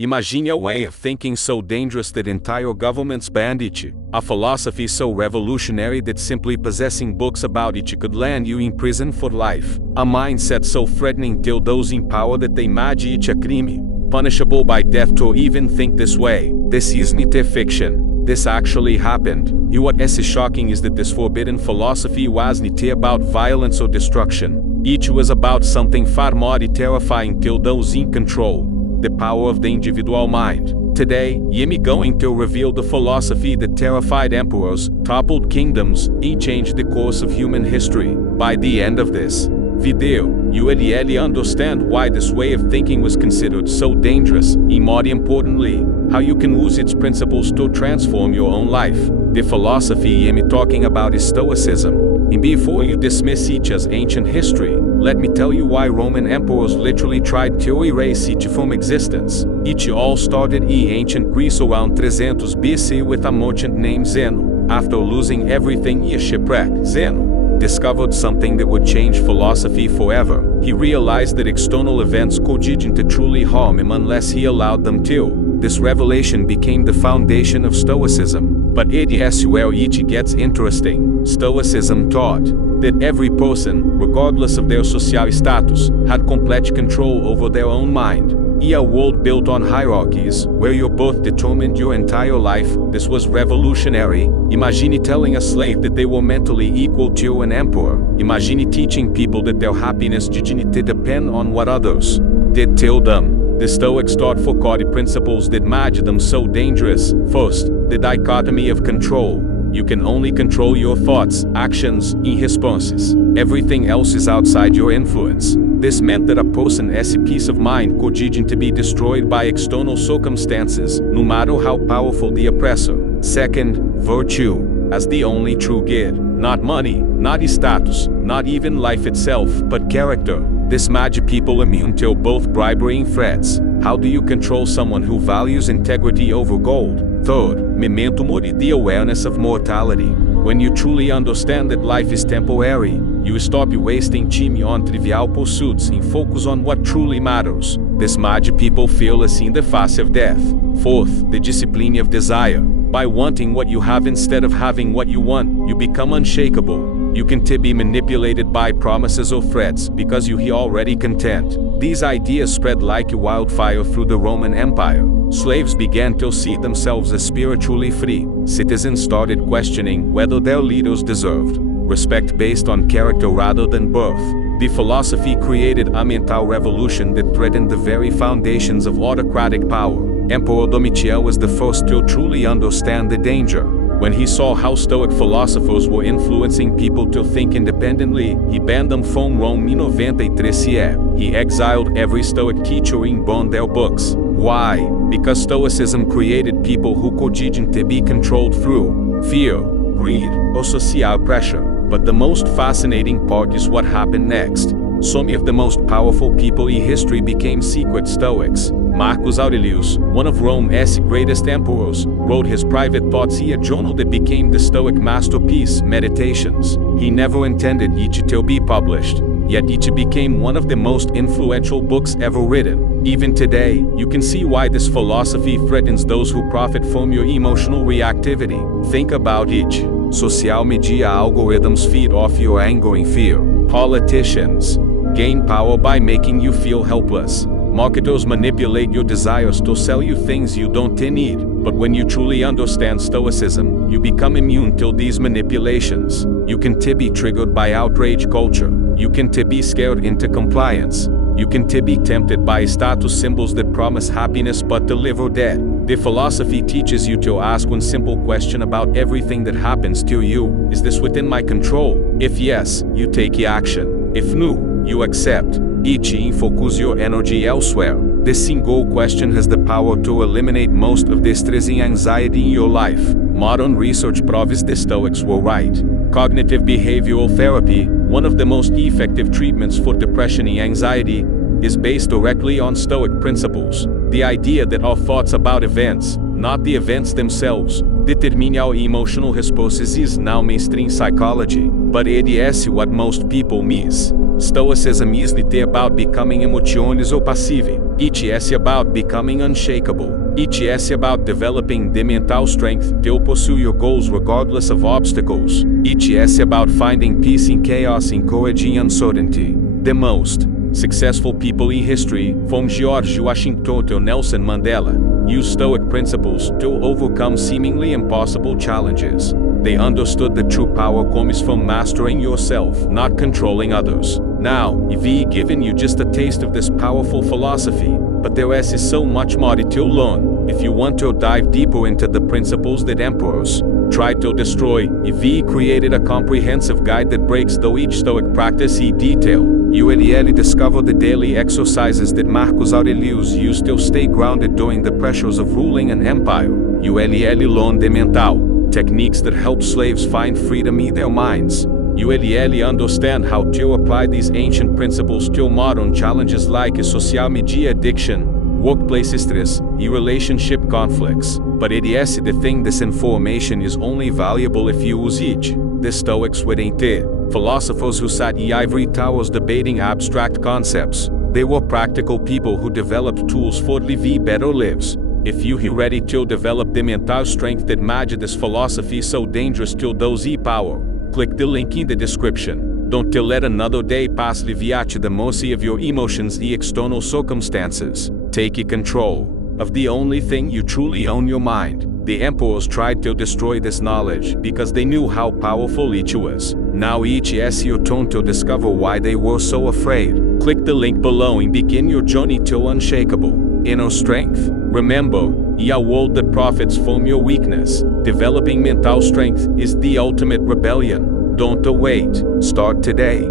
Imagine a way of thinking so dangerous that entire governments banned it. A philosophy so revolutionary that simply possessing books about it could land you in prison for life. A mindset so threatening till those in power that they imagine it a crime, punishable by death to even think this way. This isn't a fiction. This actually happened. And what is shocking is that this forbidden philosophy wasn't about violence or destruction. It was about something far more terrifying till those in control. The power of the individual mind. Today, I'm going to reveal the philosophy that terrified emperors, toppled kingdoms, and changed the course of human history. By the end of this video, you will understand why this way of thinking was considered so dangerous, and more importantly, how you can use its principles to transform your own life. The philosophy I'm talking about is Stoicism. And before you dismiss it as ancient history, let me tell you why Roman emperors literally tried to erase it from existence. It all started in ancient Greece around 300 BC with a merchant named Zeno. After losing everything in a shipwreck, Zeno discovered something that would change philosophy forever. He realized that external events couldn't truly harm him unless he allowed them to. This revelation became the foundation of Stoicism. But it's where it gets interesting. Stoicism taught that every person, regardless of their social status, had complete control over their own mind. In a world built on hierarchies, where your birth determined your entire life, this was revolutionary. Imagine telling a slave that they were mentally equal to an emperor. Imagine teaching people that their happiness didn't depend on what others did to them. The Stoics taught for principles that made them so dangerous. First, the dichotomy of control. You can only control your thoughts, actions, and responses. Everything else is outside your influence. This meant that a person's peace of mind couldn't be destroyed by external circumstances, no matter how powerful the oppressor. Second, virtue. As the only true good. Not money, not status, not even life itself, but character. This made people immune to both bribery and threats. How do you control someone who values integrity over gold? Third, memento mori, the awareness of mortality. When you truly understand that life is temporary, you stop wasting time on trivial pursuits and focus on what truly matters. This made people fearless in the face of death. Fourth, the discipline of desire. By wanting what you have instead of having what you want, you become unshakable. You can be manipulated by promises or threats because you are already content. These ideas spread like a wildfire through the Roman Empire. Slaves began to see themselves as spiritually free. Citizens started questioning whether their leaders deserved respect based on character rather than birth. The philosophy created a mental revolution that threatened the very foundations of autocratic power. Emperor Domitian was the first to truly understand the danger. When he saw how Stoic philosophers were influencing people to think independently, he banned them from Rome in 93 CE. He exiled every Stoic teacher and burned their books. Why? Because Stoicism created people who couldn't be controlled through fear, greed, or social pressure. But the most fascinating part is what happened next. Some of the most powerful people in history became secret Stoics. Marcus Aurelius, one of Rome's greatest emperors, wrote his private thoughts in a journal that became the Stoic masterpiece, Meditations. He never intended it to be published, yet it became one of the most influential books ever written. Even today, you can see why this philosophy threatens those who profit from your emotional reactivity. Think about it. Social media algorithms feed off your anger and fear. Politicians gain power by making you feel helpless. Marketers manipulate your desires to sell you things you don't need. But when you truly understand Stoicism, you become immune to these manipulations. You can be triggered by outrage culture. You can be scared into compliance. You can be tempted by status symbols that promise happiness but deliver death. The philosophy teaches you to ask one simple question about everything that happens to you. Is this within my control? If yes, you take action. If no, you accept. And focus your energy elsewhere. This single question has the power to eliminate most of the stress and anxiety in your life. Modern research proves the Stoics were right. Cognitive behavioral therapy, one of the most effective treatments for depression and anxiety, is based directly on Stoic principles. The idea that our thoughts about events, not the events themselves, determine our emotional responses is now mainstream psychology. But it is what most people miss. Stoicism isn't about becoming emociones ou passive. It is about becoming unshakable. It is about developing the mental strength to pursue your goals regardless of obstacles. It is about finding peace in chaos, encouraging uncertainty. The most successful people in history, from George Washington to Nelson Mandela, use Stoic principles to overcome seemingly impossible challenges. They understood the true power comes from mastering yourself, not controlling others. Now, I've given you just a taste of this powerful philosophy, but there is so much more to learn. If you want to dive deeper into the principles that emperors tried to destroy, I've created a comprehensive guide that breaks down each Stoic practice in detail. You will discover the daily exercises that Marcus Aurelius used to stay grounded during the pressures of ruling an empire. You will learn the mental techniques that help slaves find freedom in their minds. You will understand how to apply these ancient principles to modern challenges like social media addiction, workplace stress, and relationship conflicts. But it is the thing, this information is only valuable if you use it. The Stoics weren't philosophers who sat in ivory towers debating abstract concepts. They were practical people who developed tools for living better lives. If you're ready to develop the mental strength that made this philosophy so dangerous to those in power, click the link in the description. Don't let another day pass living at the mercy of your emotions and external circumstances. Take control of the only thing you truly own, your mind. The emperors tried to destroy this knowledge because they knew how powerful it was. Now it is your turn to discover why they were so afraid. Click the link below and begin your journey to unshakable inner strength. Remember, in a world that profits from your weakness, developing mental strength is the ultimate rebellion. Don't wait. Start today.